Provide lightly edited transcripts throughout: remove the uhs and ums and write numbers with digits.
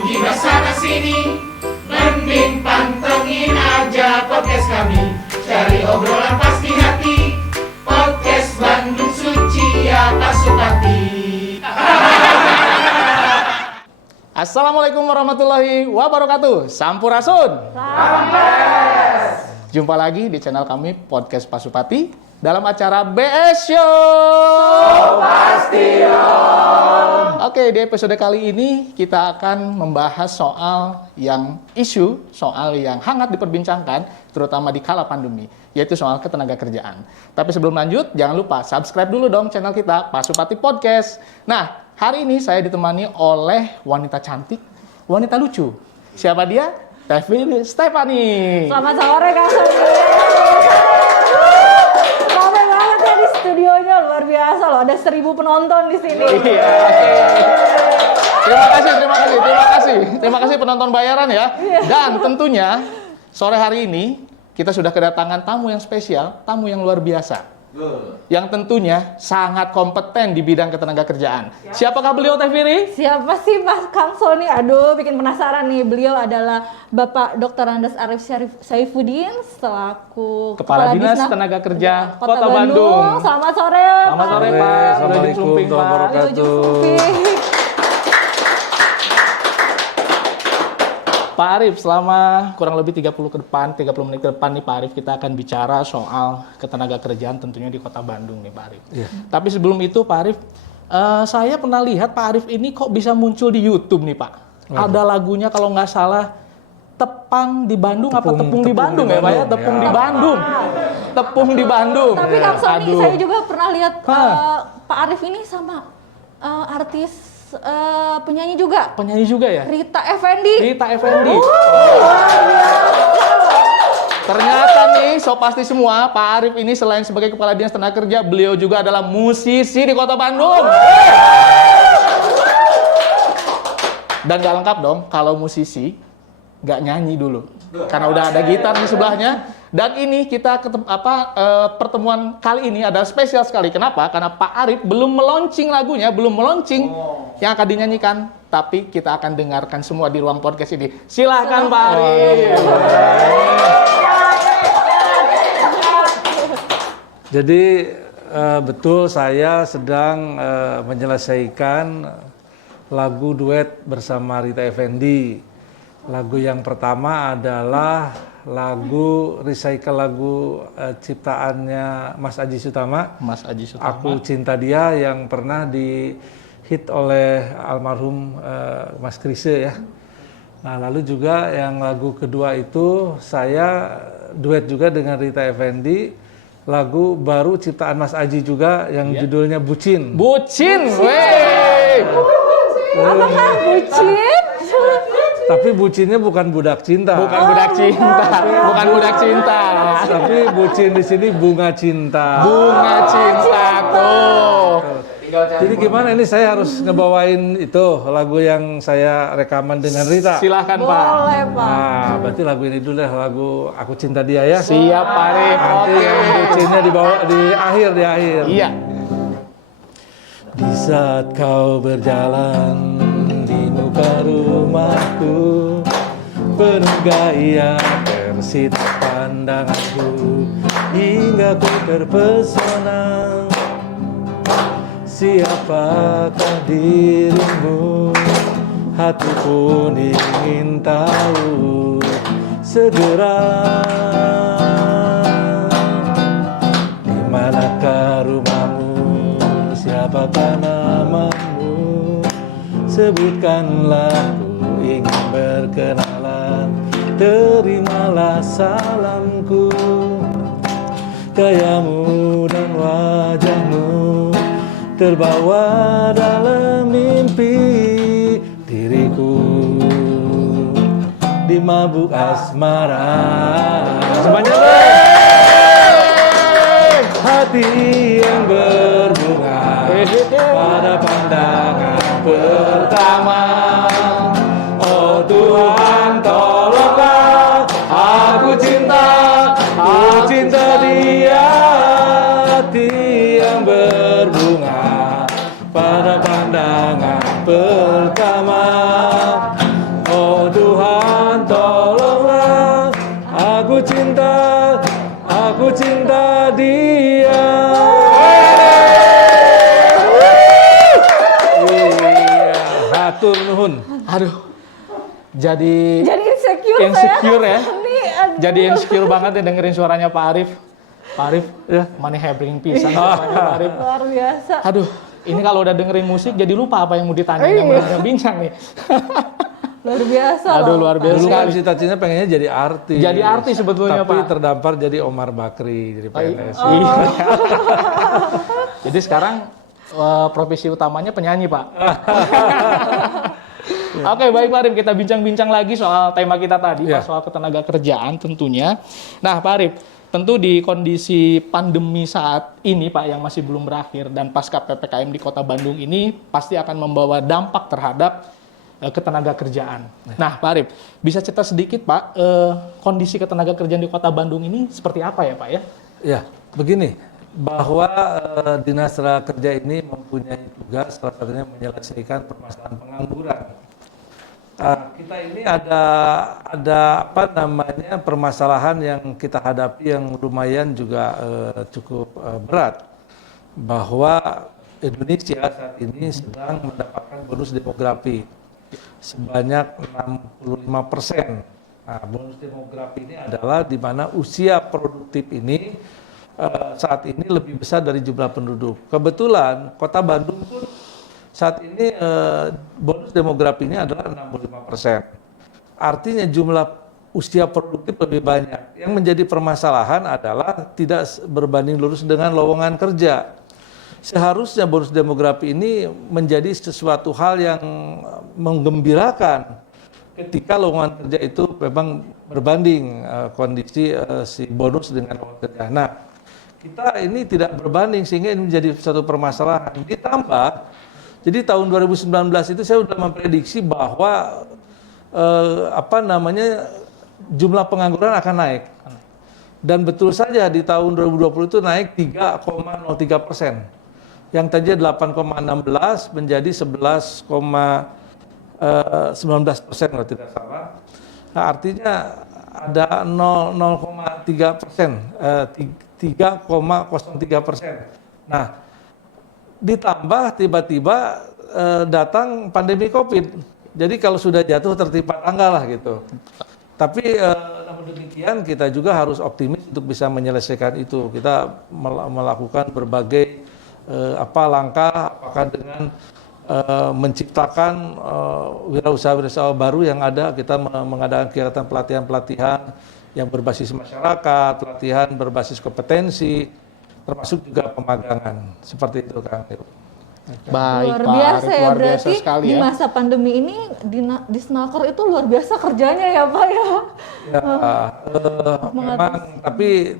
gila sana sini, mending pantengin aja podcast kami. Cari obrolan pasti hati, podcast Bandung Suci ya Pasupati. Assalamualaikum warahmatullahi wabarakatuh. Sampurasun. Jumpa lagi di channel kami Podcast Pasupati dalam acara BS Show. Oke, di episode kali ini kita akan membahas soal yang hangat diperbincangkan, terutama di kala pandemi, yaitu soal ketenagakerjaan. Tapi sebelum lanjut, jangan lupa subscribe dulu dong channel kita, Pasupati Podcast. Nah, hari ini saya ditemani oleh wanita cantik, wanita lucu. Siapa dia? Tevin Stephanie. Selamat sore Kak Sony. Ramai banget ya di studionya, luar biasa loh. Ada 1.000 penonton di sini. Iya, oke. Terima kasih penonton bayaran ya. Dan tentunya sore hari ini kita sudah kedatangan tamu yang spesial, tamu yang luar biasa. Yang tentunya sangat kompeten di bidang ketenagakerjaan. Siapakah beliau, Teh Firi? Siapa sih Mas Kang Sony? Aduh, bikin penasaran nih. Beliau adalah Bapak Dr. Andes Arif Saifuddin selaku Kepala Dinas Tenaga Kerja Kota Bandung. Selamat sore, Selamat sore, Pak. Assalamualaikum warahmatullahi wabarakatuh. Pak Arif, selama kurang lebih 30 menit ke depan nih Pak Arif, kita akan bicara soal ketenagakerjaan tentunya di Kota Bandung nih Pak Arif. Yeah. Tapi sebelum itu Pak Arif, saya pernah lihat Pak Arif ini kok bisa muncul di YouTube nih Pak. Ada lagunya kalau nggak salah Tepang di Bandung, Tepung di Bandung ya Pak ya? Tepung di Bandung. Tepung di Bandung. Tapi Kang Sony, Aduh. saya juga pernah lihat Pak Arif ini sama artis penyanyi juga. Penyanyi juga ya? Rita Effendy. Ternyata nih, so pasti semua, Pak Arif ini selain sebagai Kepala Dinas Tenaga Kerja, beliau juga adalah musisi di Kota Bandung. Dan gak lengkap dong, kalau musisi gak nyanyi dulu. Karena udah ada gitar di sebelahnya. Dan ini kita pertemuan kali ini adalah spesial sekali. Kenapa? Karena Pak Arif belum meluncing lagunya, yang akan dinyanyikan. Tapi kita akan dengarkan semua di ruang podcast ini. Silahkan Pak Arif. Jadi betul saya sedang menyelesaikan lagu duet bersama Rita Effendy. Lagu yang pertama adalah recycle lagu ciptaannya Mas Aji Sutama. Aku Cinta Dia, yang pernah di hit oleh almarhum Mas Chrisye ya. Nah, lalu juga yang lagu kedua itu saya duet juga dengan Rita Effendy, lagu baru ciptaan Mas Aji juga yang judulnya Bucin. Weh. Apakah bucin? Tapi bucinnya bukan budak cinta. Bukan budak cinta. Tapi bucin di sini bunga cinta. Tuh. Jadi gimana ini, saya harus ngebawain itu lagu yang saya rekaman dengan Rita. Silahkan Pak. Boleh Pak. Nah, berarti lagu ini dulu deh, lagu Aku Cinta Dia ya. Siap Pak Arif. Nanti yang bucinnya dibawa di akhir. Iya. Di saat kau berjalan di muka rumahku, penuh gaya tersit pandanganku, hingga ku terpesona. Siapakah dirimu? Hati pun ingin tahu segera. Di manakah rumahmu? Siapakah namamu? Sebutkanlah, ku ingin berkenalan. Terimalah salamku. Gayamu dan wajahmu terbawa dalam mimpi diriku, di mabuk asmara. Semuanya hati yang berbunga pada pandangan pertama. Oh Tuhan, tolonglah aku cinta dia. Hati yang berbunga pada pandangan pertama. Matur nuhun. Aduh, jadi insecure ya. Ini, aduh. Jadi insecure banget ya dengerin suaranya Pak Arif. Pak Arif, ya money having pisan suaranya Pak Arif. Luar biasa. Aduh, ini kalau udah dengerin musik jadi lupa apa yang mau ditanyain yang benar bincang nih. Luar biasa. Aduh, luar biasa Dulu kan sekali. cita-citanya pengennya jadi artis. Jadi artis sebetulnya, tapi Pak. terdampar jadi Omar Bakri, jadi PNS. Iya. Jadi sekarang profesi utamanya penyanyi, Pak. Oke, baik Pak Arif, kita bincang-bincang lagi soal tema kita tadi, Pak, soal ketenaga kerjaan tentunya. Nah, Pak Arif, tentu di kondisi pandemi saat ini, Pak, yang masih belum berakhir dan pasca PPKM di Kota Bandung ini pasti akan membawa dampak terhadap ketenaga kerjaan. Nah, Pak Arif, bisa cerita sedikit, Pak, kondisi ketenaga kerjaan di Kota Bandung ini seperti apa ya, Pak ya? Ya, begini, bahwa Dinas Tenaga Kerja ini mempunyai tugas salah satunya menyelesaikan permasalahan pengangguran. Kita ini ada apa namanya permasalahan yang kita hadapi yang lumayan juga cukup berat, bahwa Indonesia saat ini sedang mendapatkan bonus demografi sebanyak 65%. Nah, bonus demografi ini adalah di mana usia produktif ini saat ini lebih besar dari jumlah penduduk. Kebetulan Kota Bandung pun saat ini bonus demografi ini adalah 65%. Artinya jumlah usia produktif lebih banyak. Yang menjadi permasalahan adalah tidak berbanding lurus dengan lowongan kerja. Seharusnya bonus demografi ini menjadi sesuatu hal yang menggembirakan ketika lowongan kerja itu memang berbanding kondisi si bonus dengan lowongan kerja. Nah, kita ini tidak berbanding sehingga ini menjadi satu permasalahan. Ditambah, jadi tahun 2019 itu saya sudah memprediksi bahwa jumlah pengangguran akan naik. Dan betul saja di tahun 2020 itu naik 3,03%. Yang tadinya 8,16 menjadi 11,19% kalau tidak salah. Nah, artinya ada 0,3%, 3,03%. Nah, ditambah tiba-tiba datang pandemi COVID. Jadi kalau sudah jatuh tertimpa tangga lah gitu. Tapi namun demikian kita juga harus optimis untuk bisa menyelesaikan itu. Kita melakukan berbagai langkah, apakah dengan menciptakan wirausaha-wirausaha baru yang ada, kita mengadakan kegiatan pelatihan-pelatihan yang berbasis masyarakat, pelatihan berbasis kompetensi, termasuk juga pemagangan. Seperti itu, Kang. Baik, luar biasa Pak, ya, luar berarti biasa sekali di ya. masa pandemi ini di Snaker itu luar biasa kerjanya ya Pak ya. Ya, memang, tapi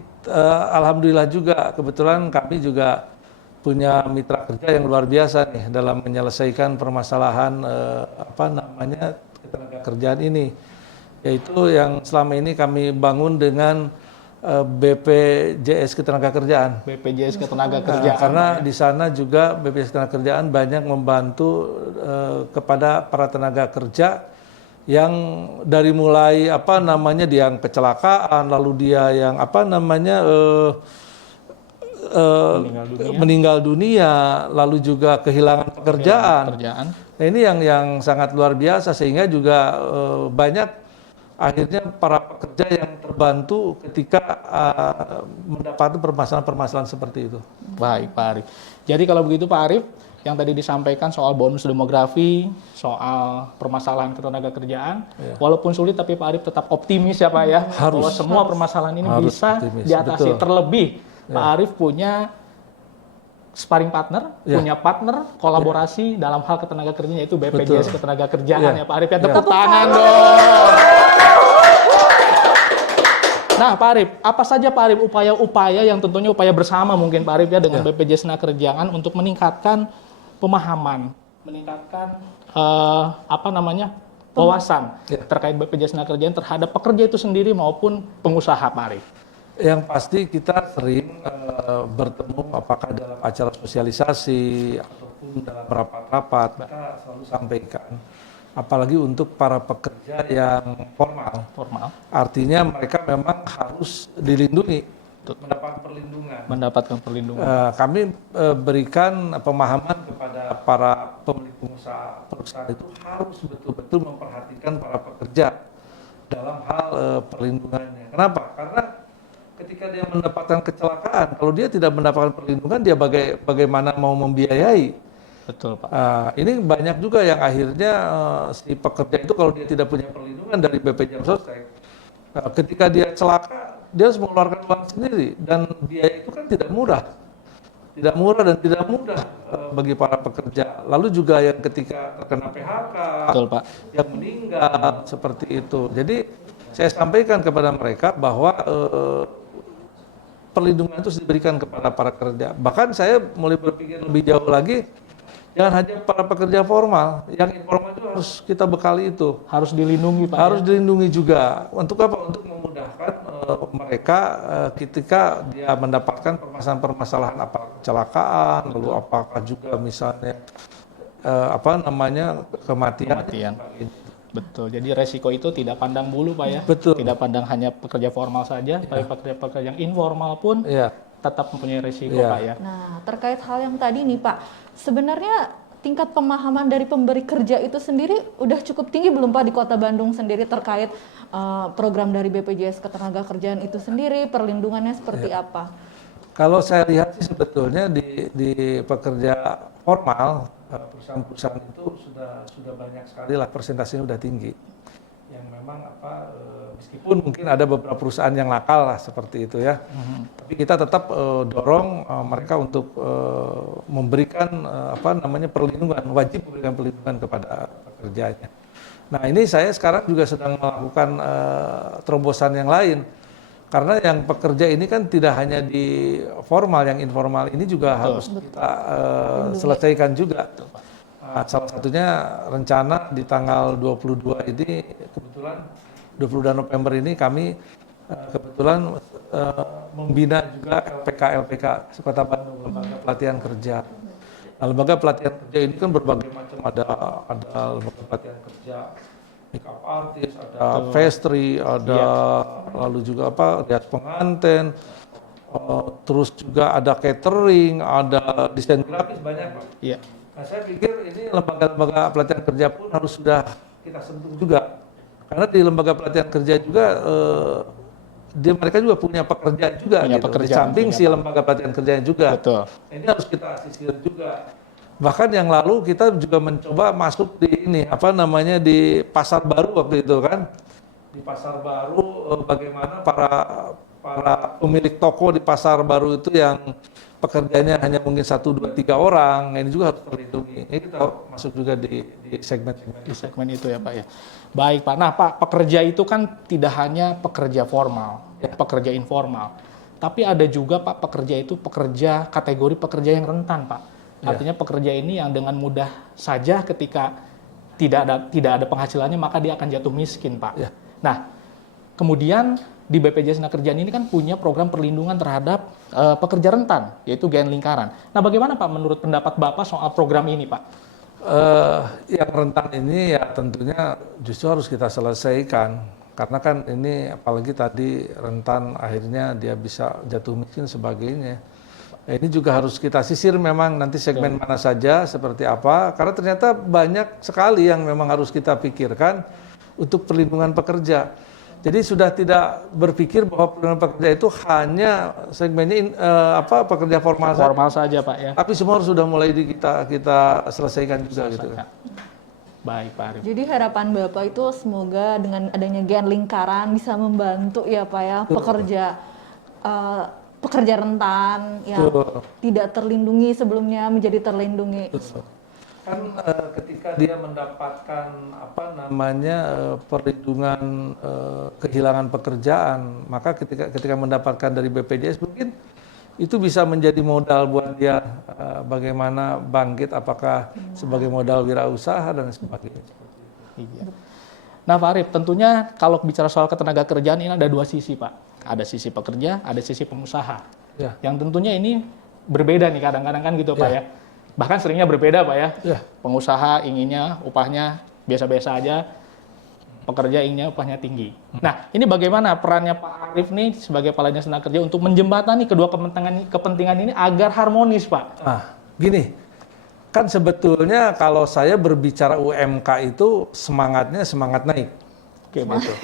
alhamdulillah juga kebetulan kami juga punya mitra kerja yang luar biasa nih dalam menyelesaikan permasalahan ketenaga kerjaan ini, yaitu yang selama ini kami bangun dengan BPJS Ketenagakerjaan. BPJS Ketenagakerjaan. Karena di sana juga BPJS Ketenagakerjaan banyak membantu kepada para tenaga kerja yang dari mulai dia yang kecelakaan, lalu dia yang meninggal dunia, lalu juga kehilangan pekerjaan. Nah, ini yang sangat luar biasa sehingga juga banyak akhirnya para pekerja yang terbantu ketika mendapati permasalahan-permasalahan seperti itu. Baik, Pak Arif. Jadi kalau begitu Pak Arif, yang tadi disampaikan soal bonus demografi, soal permasalahan ketenagakerjaan, walaupun sulit tapi Pak Arif tetap optimis ya Pak ya, bahwa semua permasalahan ini bisa diatasi. Betul. Terlebih Pak Arif punya sparring partner, punya partner kolaborasi dalam hal ketenaga kerjaan, yaitu BPJS Ketenagakerjaan ya Pak Arif. Ya, tepuk tangan dong. Nah Pak Arif, apa saja Pak Arif upaya-upaya yang tentunya upaya bersama mungkin Pak Arif ya dengan BPJS Ketenagakerjaan untuk meningkatkan pemahaman, meningkatkan wawasan terkait BPJS Ketenagakerjaan terhadap pekerja itu sendiri maupun pengusaha Pak Arif? Yang pasti kita sering bertemu apakah dalam acara sosialisasi ataupun dalam rapat-rapat, kita selalu sampaikan. Apalagi untuk para pekerja yang formal. Artinya mereka memang harus dilindungi, mendapatkan perlindungan. Mendapatkan perlindungan. Kami berikan pemahaman kepada para pemilik perusahaan itu harus betul-betul memperhatikan para pekerja dalam hal perlindungannya. Kenapa? Karena ketika dia mendapatkan kecelakaan, kalau dia tidak mendapatkan perlindungan, dia bagaimana mau membiayai? Betul, Pak. Ini banyak juga yang akhirnya si pekerja itu kalau dia tidak punya perlindungan dari BPJS Sosial, ketika dia celaka, dia harus mengeluarkan uang sendiri, dan biaya itu kan tidak murah dan tidak mudah bagi para pekerja. Lalu juga yang ketika terkena PHK, Betul, Pak. yang meninggal seperti itu. Jadi saya sampaikan kepada mereka bahwa perlindungan itu diberikan kepada para pekerja. Bahkan saya mulai berpikir lebih jauh lagi, jangan hanya para pekerja formal, yang informal itu harus kita bekali itu. Harus dilindungi, Pak. Harus dilindungi juga. Untuk apa? Untuk memudahkan mereka ketika dia mendapatkan permasalahan apa kecelakaan, lalu apakah juga misalnya kematian. Betul. Jadi resiko itu tidak pandang bulu, Pak ya. Betul. Tidak pandang hanya pekerja formal saja, tapi pekerja yang informal pun tetap mempunyai resiko, Pak ya. Nah, terkait hal yang tadi nih Pak, sebenarnya tingkat pemahaman dari pemberi kerja itu sendiri udah cukup tinggi belum Pak di Kota Bandung sendiri terkait program dari BPJS Ketenagakerjaan itu sendiri, perlindungannya seperti apa? Kalau saya lihat sih sebetulnya di pekerja formal, perusahaan-perusahaan itu sudah banyak sekali lah, persentasenya sudah tinggi. Yang memang meskipun mungkin ada beberapa perusahaan yang nakal lah seperti itu ya, tapi kita tetap dorong mereka untuk memberikan perlindungan, wajib memberikan perlindungan kepada pekerjanya. Nah ini saya sekarang juga sedang melakukan terobosan yang lain, karena yang pekerja ini kan tidak hanya di formal, yang informal ini juga harus kita selesaikan juga. Salah satunya rencana di tanggal 22 ini, kebetulan 22 November ini kami kebetulan membina juga LPK Kota Bandung, lembaga pelatihan kerja. Nah, lembaga pelatihan kerja ini kan berbagai macam, ada lembaga pelatihan kerja makeup artist, ada pastry, ada lalu juga rias pengantin, terus juga ada catering, ada desain grafis, banyak Pak. Iya. Nah, saya pikir ini lembaga-lembaga pelatihan kerja pun harus sudah kita sentuh juga. Karena di lembaga pelatihan kerja juga mereka juga punya pekerjaan juga gitu. Di samping si lembaga pelatihan kerjanya juga. Betul. Nah, ini harus kita sisir juga. Bahkan yang lalu kita juga mencoba masuk di di pasar baru waktu itu kan. Di pasar baru bagaimana para pemilik toko di pasar baru itu yang pekerjaannya hanya mungkin 1, 2, 3 orang, ini juga harus terlindungi. Ini kita masuk juga di segmen itu ya Pak ya. Baik Pak. Nah Pak, pekerja itu kan tidak hanya pekerja formal, pekerja informal, tapi ada juga Pak kategori pekerja yang rentan Pak. Artinya pekerja ini yang dengan mudah saja ketika tidak ada penghasilannya maka dia akan jatuh miskin Pak. Nah kemudian di BPJS Ketenagakerjaan ini kan punya program perlindungan terhadap pekerja rentan, yaitu GN Lingkaran. Nah, bagaimana Pak menurut pendapat Bapak soal program ini, Pak? Yang rentan ini ya tentunya justru harus kita selesaikan. Karena kan ini apalagi tadi rentan akhirnya dia bisa jatuh miskin sebagainya. Ini juga harus kita sisir memang nanti segmen mana saja, seperti apa. Karena ternyata banyak sekali yang memang harus kita pikirkan untuk perlindungan pekerja. Jadi sudah tidak berpikir bahwa perlindungan pekerja itu hanya segmennya pekerja formal saja Pak ya. Tapi semua sudah mulai kita selesaikan juga gitu. Baik Pak Arif. Jadi harapan Bapak itu semoga dengan adanya GN Lingkaran bisa membantu ya Pak ya pekerja rentan yang tidak terlindungi sebelumnya menjadi terlindungi. Kan ketika dia mendapatkan perlindungan kehilangan pekerjaan, maka ketika mendapatkan dari BPJS mungkin itu bisa menjadi modal buat dia bagaimana bangkit, apakah sebagai modal wirausaha dan sebagainya. Iya. Nah Pak Arif, tentunya kalau bicara soal ketenagakerjaan ini ada dua sisi Pak. Ada sisi pekerja, ada sisi pengusaha. Yang tentunya ini berbeda nih kadang-kadang kan gitu Pak ya. Bahkan seringnya berbeda Pak ya. Pengusaha inginnya upahnya biasa-biasa aja, pekerja inginnya upahnya tinggi. Nah, ini bagaimana perannya Pak Arif nih sebagai Kepala Dinas Tenaga Kerja untuk menjembatani kedua kepentingan ini agar harmonis Pak? Gini, Kan sebetulnya kalau saya berbicara UMK itu semangatnya semangat naik. Oke, betul.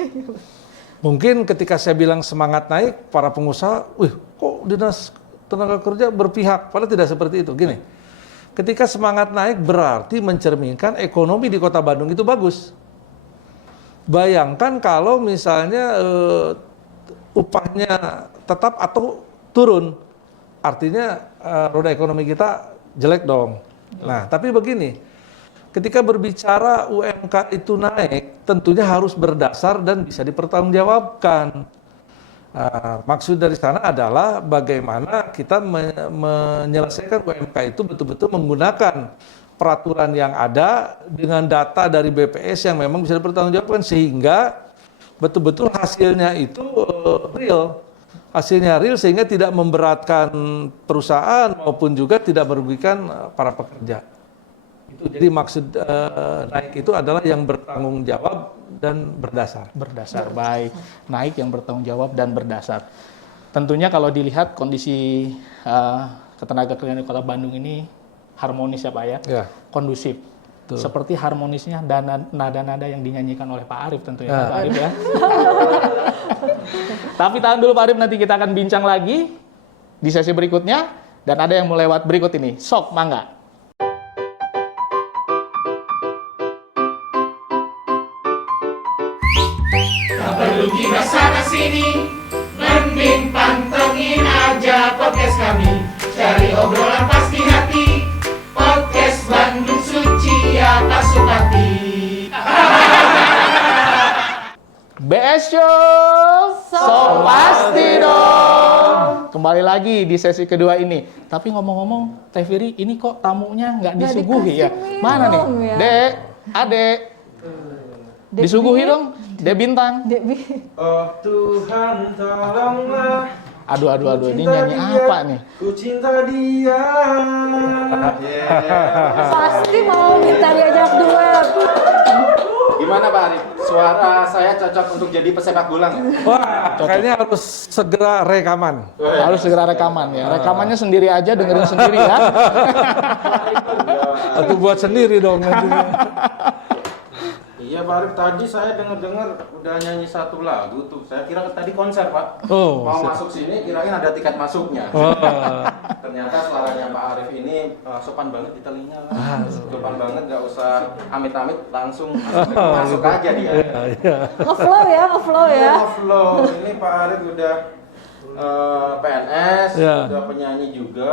Mungkin ketika saya bilang semangat naik, para pengusaha, wih kok Dinas Tenaga Kerja berpihak, padahal tidak seperti itu. Gini, ketika semangat naik berarti mencerminkan ekonomi di Kota Bandung itu bagus. Bayangkan kalau misalnya upahnya tetap atau turun, artinya roda ekonomi kita jelek dong. Nah, tapi begini, ketika berbicara UMK itu naik, tentunya harus berdasar dan bisa dipertanggungjawabkan. Maksud dari sana adalah bagaimana kita menyelesaikan UMK itu betul-betul menggunakan peraturan yang ada dengan data dari BPS yang memang bisa dipertanggungjawabkan sehingga betul-betul hasilnya itu real. Hasilnya real sehingga tidak memberatkan perusahaan maupun juga tidak merugikan para pekerja. Itu jadi maksud naik itu adalah yang bertanggung jawab dan berdasar. Berdasar, baik. Naik yang bertanggung jawab dan berdasar. Tentunya kalau dilihat kondisi ketenagakerjaan di Kota Bandung ini harmonis ya Pak ya, kondusif. Betul. Seperti harmonisnya nada-nada yang dinyanyikan oleh Pak Arief tentunya Pak Arief ya. Tapi tahan dulu Pak Arief, nanti kita akan bincang lagi di sesi berikutnya dan ada yang mau lewat berikut ini. Sok, mangga. Tak perlu gibah sana sini, mending pantengin aja podcast kami. Cari obrolan pasti hati, podcast Bandung Suci ya Pasupati. BS Show, so pasti dong. Kembali lagi di sesi kedua ini. Tapi ngomong-ngomong, Teh Firi, ini kok tamunya nggak disuguhi ya? Mana nih? ya. Dek, Adek, disuguhi dong. Dek Bintang. Oh Tuhan tolonglah. Aduh, ini nyanyi apa nih? Ku cinta dia. Pasti mau minta diajak duet. Gimana Pak Arif? Suara saya cocok untuk jadi pesepak bola nggak? Wah, kayaknya harus segera rekaman. Harus segera rekaman ya. Rekamannya sendiri aja, dengerin sendiri ya. Atau buat sendiri dong nantinya. Iya Pak Arif, tadi saya dengar udah nyanyi satu lagu tuh. Saya kira tadi konser Pak. Oh, Mau siap. masuk sini kirain ada tiket masuknya. Wah. Ternyata suaranya Pak Arif ini sopan banget di telinga. Sopan banget, nggak usah amit-amit, langsung masuk aja dia. Iya. Ngeflow ya, ngeflow ya. Flow. Ini Pak Arif udah PNS, Ya. udah penyanyi juga.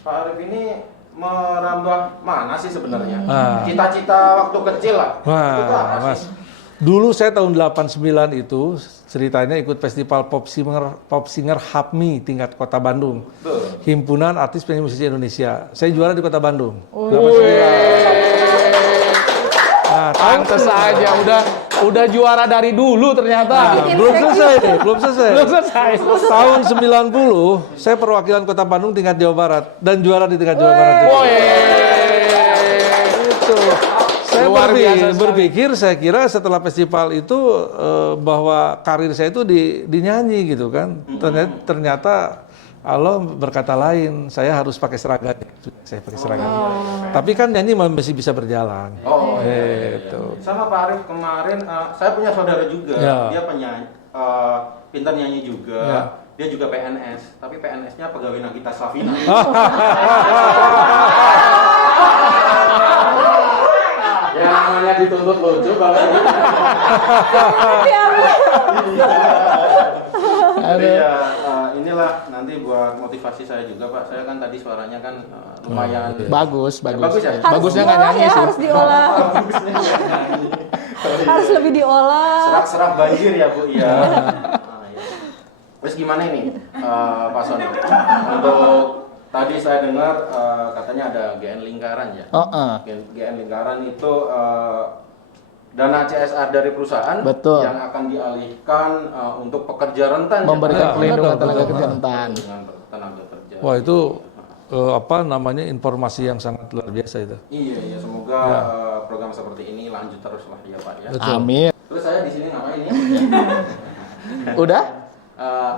Pak Arif ini merambah mana sih sebenarnya? Cita-cita waktu kecil lah. Itu apa Wah, sih? Mas. Dulu saya tahun 89 itu ceritanya ikut festival Pop Singer HAPMI tingkat Kota Bandung. Betul. Himpunan Artis Penyanyi Musisi Indonesia. Saya juara di Kota Bandung. Nah, Pantes aja udah juara dari dulu ternyata. belum selesai nih, belum selesai. Belum selesai. Tahun 90, saya perwakilan Kota Bandung tingkat Jawa Barat dan juara di tingkat Jawa Barat. juga. Itu. Saya Luar biasa sekali. berpikir, saya kira setelah festival itu bahwa karir saya itu dinyanyi gitu kan. Ternyata Allah berkata lain, saya harus pakai seragam. Saya pakai seragam. Tapi kan nyanyi masih bisa berjalan. Oh, Gitu. sama Pak Arif kemarin, saya punya saudara juga, Ya. dia penyanyi, pintar nyanyi juga, Ya. dia juga PNS, tapi PNS-nya pegawai Nagita Slavina. Ya namanya dituntut lucu kalau gitu. Jadi ya inilah nanti buat motivasi saya juga Pak. Saya kan tadi suaranya kan lumayan Bagus. bagus ya? Bagusnya nggak diolah nyanyi ya, sih. harus diolah. Bagusnya nggak nyanyi. Harus lebih diolah. Serap-serap banjir ya Bu, iya. Nah, iya. Terus gimana ini Pak Sony? Untuk tadi saya dengar katanya ada GN Lingkaran ya? GN Lingkaran itu dana CSR dari perusahaan Betul. yang akan dialihkan untuk pekerja rentan. ya, Memberikan Pak? perlindungan betul, tenaga betul. kerja rentan. Dengan tenaga kerja. Wah itu apa namanya informasi yang sangat luar biasa itu. Iya, semoga program seperti ini lanjut terus lah ya Pak ya. Amin. Terus saya di sini ngapain ini? Udah?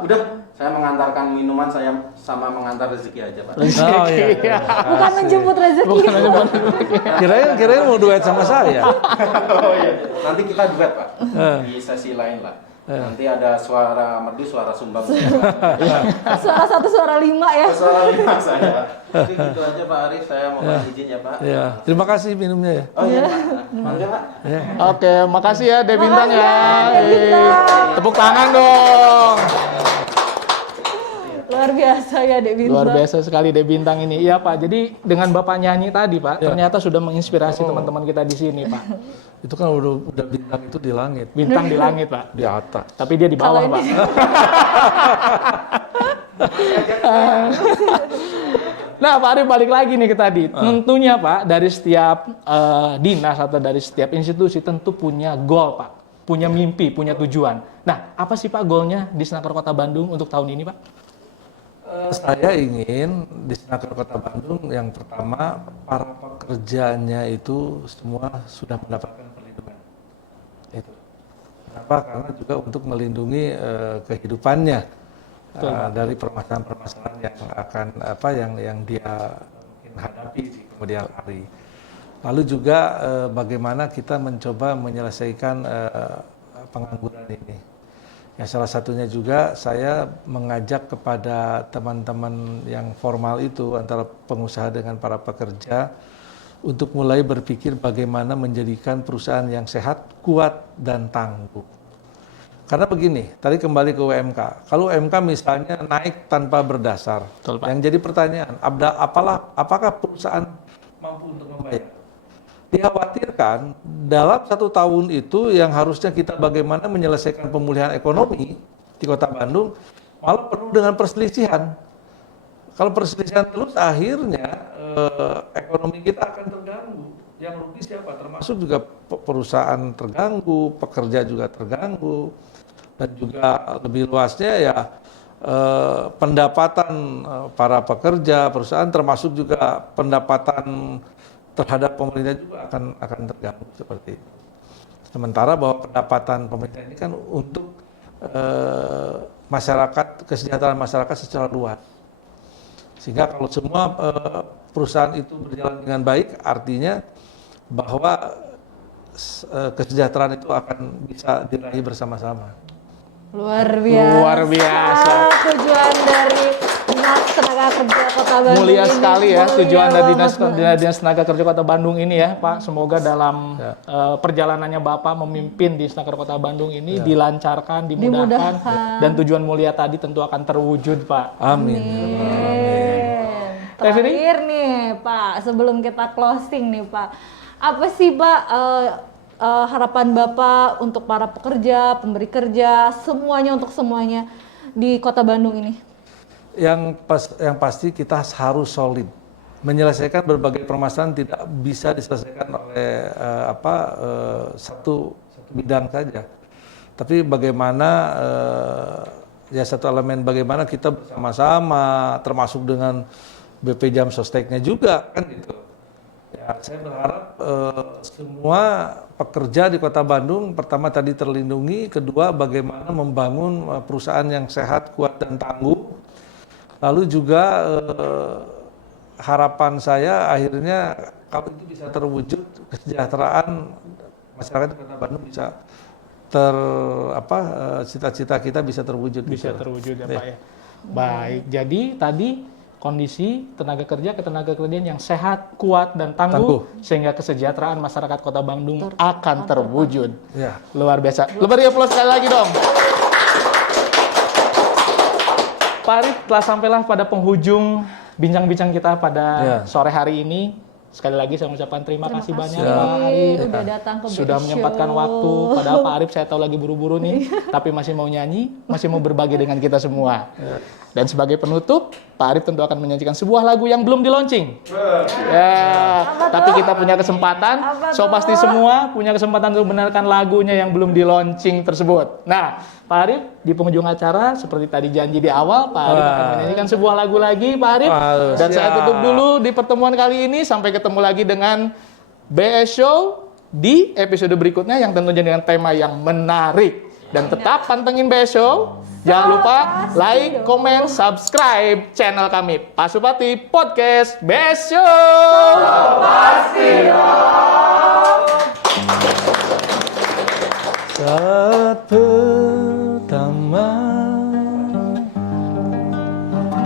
Udah, Saya mengantarkan minuman, saya sama mengantar rezeki aja, Pak. Oh iya. Bukan menjemput rezeki. Bukan aja buat Kirain mau duet sama saya. Oh iya. Nanti kita duet, Pak. Di sesi lain lah. Nanti ada suara merdu, suara sumbang. Suara 1, suara 5 ya. Suara lima saya. Oke, gitu aja Pak Arif, saya mohon izin ya Pak. Ya, terima kasih minumnya ya. Oh iya Pak. Mangga Pak. Oke, makasih ya De Bintang ya. Makasih, De Bintang. Tepuk tangan dong. Luar biasa ya Dek Bintang. Luar biasa sekali De Bintang ini. Iya Pak, jadi dengan Bapak nyanyi tadi Pak, ternyata sudah menginspirasi teman-teman kita di sini Pak. Itu kan udah bintang itu di langit, Bintang di langit Pak, di atas. tapi dia di bawah Kalau Pak. ini- Nah Pak Arif balik lagi nih ke tadi. Tentunya Pak, dari setiap dinas atau dari setiap institusi tentu punya goal Pak. Punya mimpi, punya tujuan. Nah, apa sih Pak goalnya di Snaker Kota Bandung untuk tahun ini Pak? Saya ingin di Snaker Kota Bandung yang pertama para pekerjanya itu semua sudah mendapatkan perlindungan. Itu. Kenapa? Karena juga untuk melindungi kehidupannya dari permasalahan-permasalahan yang akan yang dia mungkin hadapi di kemudian hari. Lalu juga bagaimana kita mencoba menyelesaikan pengangguran ini. Ya, salah satunya juga saya mengajak kepada teman-teman yang formal itu antara pengusaha dengan para pekerja untuk mulai berpikir bagaimana menjadikan perusahaan yang sehat, kuat, dan tangguh. Karena begini, tadi kembali ke UMK. Kalau UMK misalnya naik tanpa berdasar, Betul, Pak. yang jadi pertanyaan, apakah perusahaan mampu untuk membayar? Dikhawatirkan dalam 1 tahun itu yang harusnya kita bagaimana menyelesaikan pemulihan ekonomi di Kota Bandung malah penuh dengan perselisihan. Kalau perselisihan terus akhirnya ekonomi kita akan terganggu. Yang rugi siapa? Termasuk juga perusahaan terganggu, pekerja juga terganggu, dan juga lebih luasnya ya pendapatan para pekerja, perusahaan termasuk juga pendapatan terhadap pemerintah juga akan terganggu seperti itu. Sementara bahwa pendapatan pemerintah ini kan untuk masyarakat, kesejahteraan masyarakat secara luas. Sehingga kalau semua perusahaan itu berjalan dengan baik, artinya bahwa kesejahteraan itu akan bisa diraih bersama-sama. Luar biasa. Luar biasa. Tujuan dari Dinas Tenaga Kerja Kota Bandung Mulia ini. sekali ya Mulia tujuan dari banget, Dinas Tenaga Kerja Kota Bandung ini ya Pak. Semoga dalam perjalanannya Bapak memimpin di Snaker Kota Bandung ini dilancarkan, dimudahkan, dan tujuan mulia tadi tentu akan terwujud Pak. Amin. Terakhir nih Pak, sebelum kita closing nih Pak, apa sih Pak harapan Bapak untuk para pekerja, pemberi kerja, semuanya untuk semuanya di Kota Bandung ini? Yang pasti kita harus solid. Menyelesaikan berbagai permasalahan tidak bisa diselesaikan oleh satu bidang saja. Tapi bagaimana ya satu elemen bagaimana kita bersama-sama, termasuk dengan BP Jam Sosteknya juga kan gitu. Ya, saya berharap semua pekerja di Kota Bandung pertama tadi terlindungi, kedua bagaimana membangun perusahaan yang sehat, kuat dan tangguh. Lalu juga harapan saya akhirnya kalau itu bisa terwujud, kesejahteraan masyarakat di Kota Bandung bisa cita-cita kita bisa terwujud. Bisa terwujud ya Pak ya. Baik, jadi tadi kondisi tenaga kerjaan yang sehat, kuat dan tangguh, sehingga kesejahteraan masyarakat Kota Bandung akan terwujud. Ya. Luar biasa. Lebih aplaus sekali lagi dong. Pak Arif, telah sampailah pada penghujung bincang-bincang kita pada sore hari ini. Sekali lagi saya mengucapkan terima kasih banyak Pak Arif. Udah datang ke Sudah menyempatkan waktu. Padahal Pak Arif saya tahu lagi buru-buru nih, tapi masih mau nyanyi, masih mau berbagi dengan kita semua. Dan sebagai penutup, Pak Arif tentu akan menyajikan sebuah lagu yang belum di-launching. Ya, tapi kita punya kesempatan. So pasti semua punya kesempatan untuk mendengarkan lagunya yang belum di-launching tersebut. Nah, Pak Arif di penghujung acara seperti tadi janji di awal, Pak Arif akan menyanyikan sebuah lagu lagi, Pak Arif. Dan saya tutup dulu di pertemuan kali ini. Sampai ketemu lagi dengan BS Show di episode berikutnya yang tentunya dengan tema yang menarik. Dan tetap pantengin BS Show. Jangan lupa like, komen, subscribe channel kami Pasupati Podcast BS Show. Saat pertama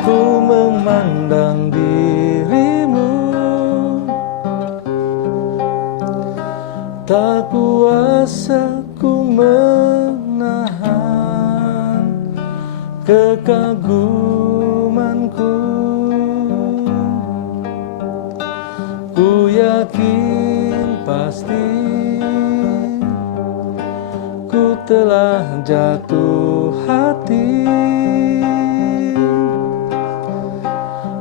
ku memandang dirimu, tak kuasa ku menahan kekagumanku. Ku yakin pasti ku telah jatuh hati.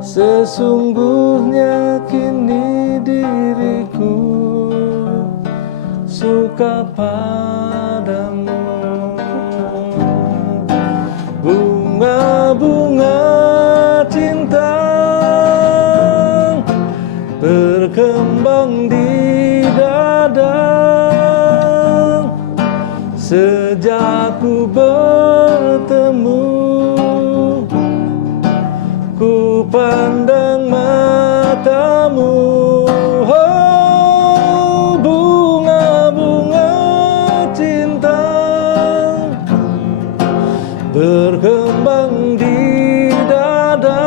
Sesungguhnya kini diriku suka padamu. Bunga-bunga cinta berkembang di dada. Sejak ku bertemu, ku pandang matamu. Oh, bunga-bunga cinta berkembang di dada.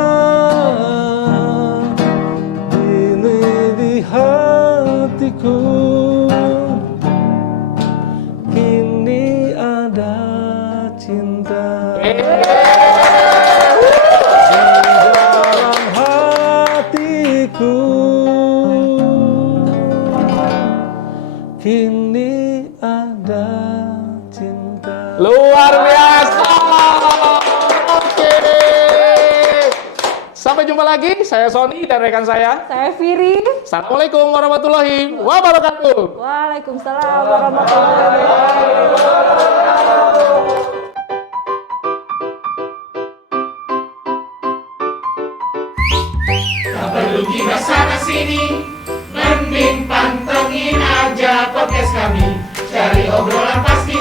Ini di hatiku kini ada cinta. Dalam hatiku kini ada cinta. Luar biasa. Oke. Sampai jumpa lagi. Saya Sony dan rekan saya. Saya Viri. Assalamualaikum warahmatullahi wabarakatuh. Waalaikumsalam warahmatullahi wabarakatuh. Tak perlu gibah sana sini, mending pantengin aja podcast kami. Cari obrolan pasti